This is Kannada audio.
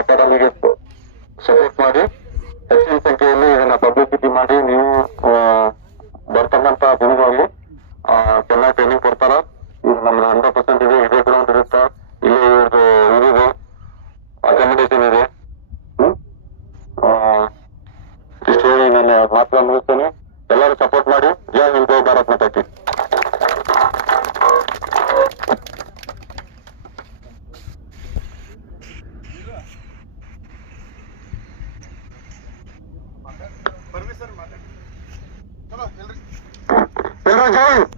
ಅಕಾಡೆಮಿಗೆ ಸಪೋರ್ಟ್ ಮಾಡಿ ಹೆಚ್ಚಿನ ಸಂಖ್ಯೆಯಲ್ಲಿ ಇದನ್ನ ಪಬ್ಲಿಸಿಟಿ ಮಾಡಿ ನೀವು ಬರ್ತಕ್ಕಂತ ದಿನಗಳಲ್ಲಿ ಚೆನ್ನಾಗಿ ಟ್ರೈನಿಂಗ್ ಕೊಡ್ತಾರ. ಇದು ನಮ್ದು 100% ಇದೆ. ಇದೇ ಗ್ರೌಂಡ್ ಇರುತ್ತಾ, ಇಲ್ಲಿ ಇವ್ರದ್ದು ಇದಿದೆ, ಅಕಾಮಿಡೇಷನ್ ಇದೆ. ಇಷ್ಟು ಹೇಳಿ ನಾನು ಮಾತ್ರ ಮುಗಿಸ್ತೇನೆ. ಎಲ್ಲರೂ ಸಪೋರ್ಟ್ ಮಾಡಿ. ಜೈ ಹಿಂದ್, ಜೈ ಭಾರತ್ ಮಾತಾ ಕಿ. ಎಲ್ಲರೂ ಜೈ ಹಿಂದ್.